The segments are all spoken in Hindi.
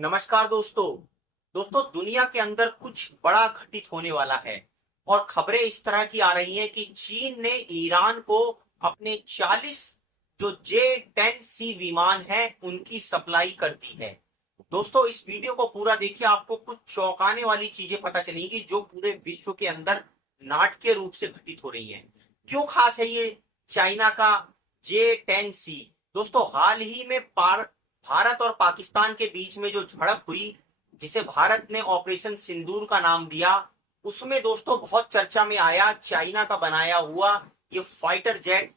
नमस्कार दोस्तों। दुनिया के अंदर कुछ बड़ा घटित होने वाला है और खबरें इस तरह की आ रही हैं कि चीन ने ईरान को अपने 40 जो J-10C विमान हैं उनकी सप्लाई कर दी है। दोस्तों, इस वीडियो को पूरा देखिए, आपको कुछ चौंकाने वाली चीजें पता चलेंगी जो पूरे विश्व के अंदर नाटकीय रूप से घटित हो रही हैं। क्यों खास है ये चाइना का J-10C? दोस्तों, हाल ही में भारत और पाकिस्तान के बीच में जो झड़प हुई, जिसे भारत ने ऑपरेशन सिंदूर का नाम दिया, उसमें दोस्तों बहुत चर्चा में आया चाइना का बनाया हुआ ये फाइटर जेट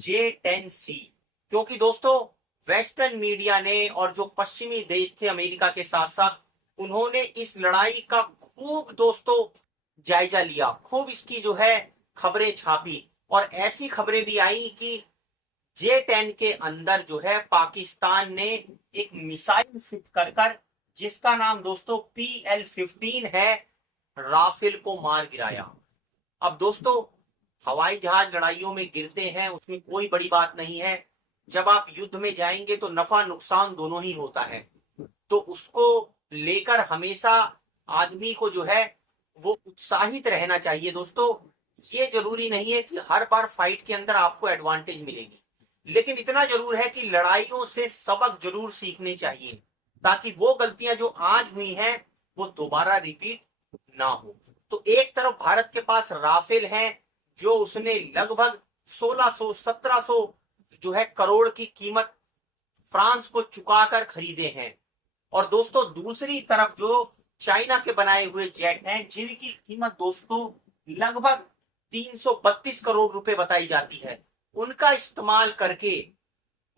J-10C। क्योंकि दोस्तों, वेस्टर्न मीडिया ने और जो पश्चिमी देश थे अमेरिका के साथ साथ, उन्होंने इस लड़ाई का खूब दोस्तों जायजा लिया, खूब इसकी जो है खबरें छापी और ऐसी खबरें भी आई कि J-10 के अंदर जो है पाकिस्तान ने एक मिसाइल फिट कर जिसका नाम दोस्तों PL-15 है, राफेल को मार गिराया। अब दोस्तों, हवाई जहाज लड़ाइयों में गिरते हैं, उसमें कोई बड़ी बात नहीं है। जब आप युद्ध में जाएंगे तो नफा नुकसान दोनों ही होता है, तो उसको लेकर हमेशा आदमी को जो है वो उत्साहित रहना चाहिए। दोस्तों, ये जरूरी नहीं है कि हर बार फाइट के अंदर आपको एडवांटेज मिलेगी, लेकिन इतना जरूर है कि लड़ाइयों से सबक जरूर सीखने चाहिए, ताकि वो गलतियां जो आज हुई हैं वो दोबारा रिपीट ना हो। तो एक तरफ भारत के पास राफेल है, जो उसने लगभग 1600-1700 जो है करोड़ की कीमत फ्रांस को चुकाकर खरीदे हैं। और दोस्तों, दूसरी तरफ जो चाइना के बनाए हुए जेट हैं, जिनकी कीमत दोस्तों लगभग 332 करोड़ रुपए बताई जाती है, उनका इस्तेमाल करके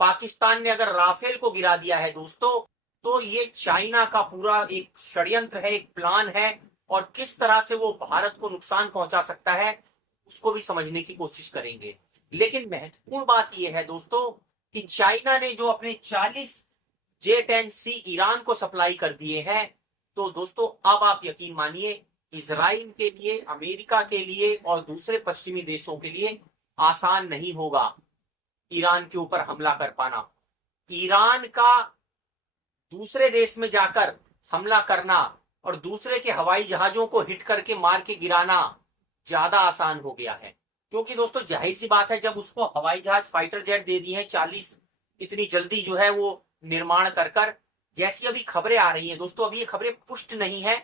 पाकिस्तान ने अगर राफेल को गिरा दिया है दोस्तों, तो ये चाइना का पूरा एक षड्यंत्र है, एक प्लान है, और किस तरह से वो भारत को नुकसान पहुंचा सकता है उसको भी समझने की कोशिश करेंगे। लेकिन महत्वपूर्ण बात यह है दोस्तों कि चाइना ने जो अपने 40 J-10C ईरान को सप्लाई कर दिए हैं, तो दोस्तों अब आप यकीन मानिए, इसराइल के लिए, अमेरिका के लिए और दूसरे पश्चिमी देशों के लिए आसान नहीं होगा ईरान के ऊपर हमला कर पाना। ईरान का दूसरे देश में जाकर हमला करना और दूसरे के हवाई जहाजों को हिट करके मार के गिराना ज्यादा आसान हो गया है। क्योंकि दोस्तों, जाहिर सी बात है, जब उसको हवाई जहाज फाइटर जेट दे दिए हैं 40, इतनी जल्दी जो है वो निर्माण कर जैसी अभी खबरें आ रही हैं दोस्तों, अभी ये खबरें पुष्ट नहीं है,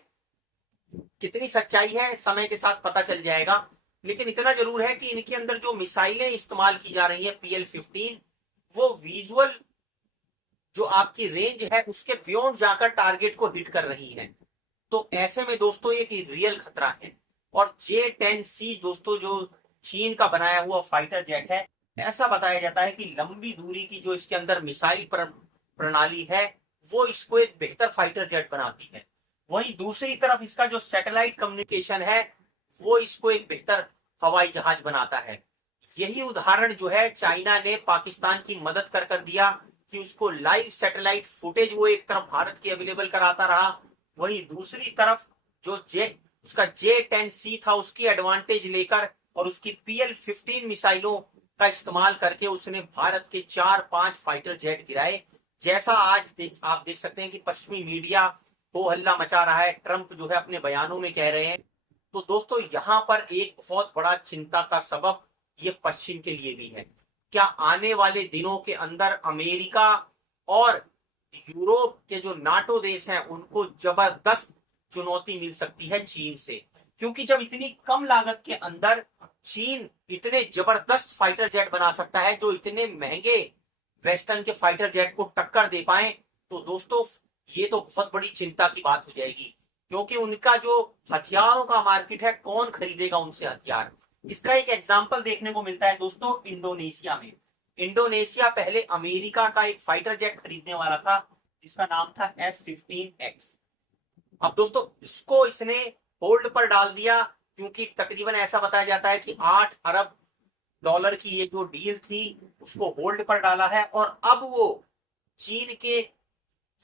कितनी सच्चाई है समय के साथ पता चल जाएगा। लेकिन इतना जरूर है कि इनके अंदर जो मिसाइलें इस्तेमाल की जा रही हैं PL-15, वो विजुअल जो आपकी रेंज है उसके बियॉन्ड जाकर टारगेट को हिट कर रही है। तो ऐसे में दोस्तों एक रियल खतरा है। और J-10C दोस्तों, जो चीन का बनाया हुआ फाइटर जेट है, ऐसा बताया जाता है कि लंबी दूरी की जो इसके अंदर मिसाइल प्रणाली है, वो इसको एक बेहतर फाइटर जेट बनाती है। वहीं दूसरी तरफ इसका जो सैटेलाइट कम्युनिकेशन है, वो इसको एक बेहतर हवाई जहाज बनाता है। यही उदाहरण जो है चाइना ने पाकिस्तान की मदद कर दिया कि उसको लाइव सैटेलाइट फुटेज वो एक तरफ भारत की अवेलेबल कराता रहा, वहीं दूसरी तरफ जो उसका J-10C था उसकी एडवांटेज लेकर और उसकी PL-15 मिसाइलों का इस्तेमाल करके उसने भारत के 4-5 फाइटर जेट गिराए। जैसा आज आप देख सकते हैं कि पश्चिमी मीडिया हो हल्ला मचा रहा है, ट्रंप जो है अपने बयानों में कह रहे हैं। तो दोस्तों, यहां पर एक बहुत बड़ा चिंता का सबब ये पश्चिम के लिए भी है। क्या आने वाले दिनों के अंदर अमेरिका और यूरोप के जो नाटो देश हैं उनको जबरदस्त चुनौती मिल सकती है चीन से? क्योंकि जब इतनी कम लागत के अंदर चीन इतने जबरदस्त फाइटर जेट बना सकता है जो इतने महंगे वेस्टर्न के फाइटर जेट को टक्कर दे पाए, तो दोस्तों ये तो बहुत बड़ी चिंता की बात हो जाएगी। क्योंकि उनका जो हथियारों का मार्केट है, कौन खरीदेगा उनसे हथियार? इसका एक एग्जाम्पल देखने को मिलता है दोस्तों इंडोनेशिया में। इंडोनेशिया पहले अमेरिका का एक फाइटर जेट खरीदने वाला था जिसका नाम था F-15X। अब दोस्तों, इसको इसने होल्ड पर डाल दिया, क्योंकि तकरीबन ऐसा बताया जाता है कि 8 अरब डॉलर की ये जो डील थी उसको होल्ड पर डाला है, और अब वो चीन के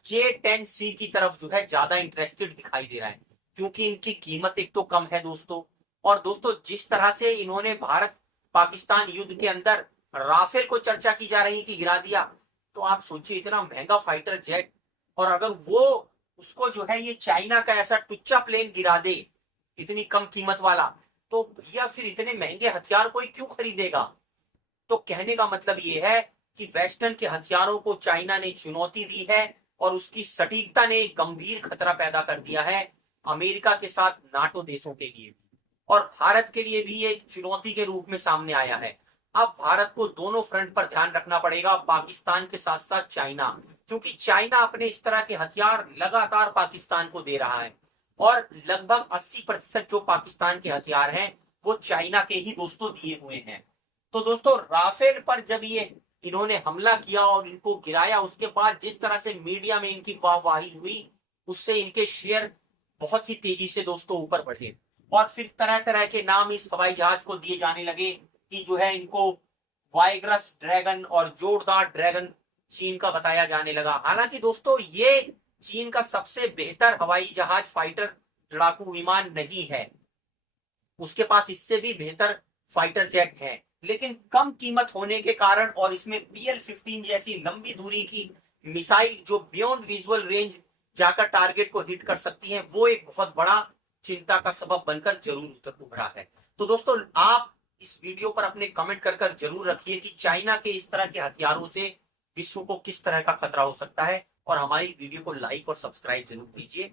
J-10C की तरफ जो है ज्यादा इंटरेस्टेड दिखाई दे रहा है, क्योंकि इनकी कीमत एक तो कम है दोस्तों, और दोस्तों जिस तरह से इन्होंने भारत पाकिस्तान युद्ध के अंदर राफेल को चर्चा की जा रही कि गिरा दिया, तो आप सोचिए इतना महंगा फाइटर जेट, और अगर वो उसको जो है ये चाइना का ऐसा टुच्चा प्लेन गिरा दे इतनी कम कीमत वाला, तो भैया फिर इतने महंगे हथियार कोई क्यों खरीदेगा। तो कहने का मतलब ये है कि वेस्टर्न के हथियारों को चाइना ने चुनौती दी है और उसकी सटीकता ने गंभीर खतरा पैदा कर दिया है अमेरिका के साथ नाटो देशों के लिए भी, और भारत के लिए भी एक चुनौती के रूप में सामने आया है। अब भारत को दोनों फ्रंट पर ध्यान रखना पड़ेगा, पाकिस्तान के साथ साथ चाइना, क्योंकि चाइना अपने इस तरह के हथियार लगातार पाकिस्तान को दे रहा है और लगभग 80% जो पाकिस्तान के हथियार हैं वो चाइना के ही दोस्तों दिए हुए हैं। तो दोस्तों राफेल पर जब ये इन्होंने हमला किया और इनको गिराया, उसके बाद जिस तरह से मीडिया में इनकी वाहवाही हुई, उससे इनके शेयर बहुत ही तेजी से दोस्तों ऊपर बढ़े और फिर तरह तरह के नाम इस हवाई जहाज को दिए जाने लगे कि जो है इनको वाइग्रस ड्रैगन और जोरदार ड्रैगन चीन का बताया जाने लगा। हालांकि दोस्तों ये चीन का सबसे बेहतर हवाई जहाज फाइटर लड़ाकू विमान नहीं है, उसके पास इससे भी बेहतर फाइटर जेट है, लेकिन कम कीमत होने के कारण और इसमें PL-15 जैसी लंबी दूरी की मिसाइल जो बियॉन्ड विजुअल रेंज जाकर टारगेट को हिट कर सकती है, वो एक बहुत बड़ा चिंता का सबब बनकर जरूर उभरा है। तो दोस्तों आप इस वीडियो पर अपने कमेंट कर जरूर रखिए कि चाइना के इस तरह के हथियारों से विश्व को किस तरह का खतरा हो सकता है, और हमारी वीडियो को लाइक और सब्सक्राइब जरूर कीजिए।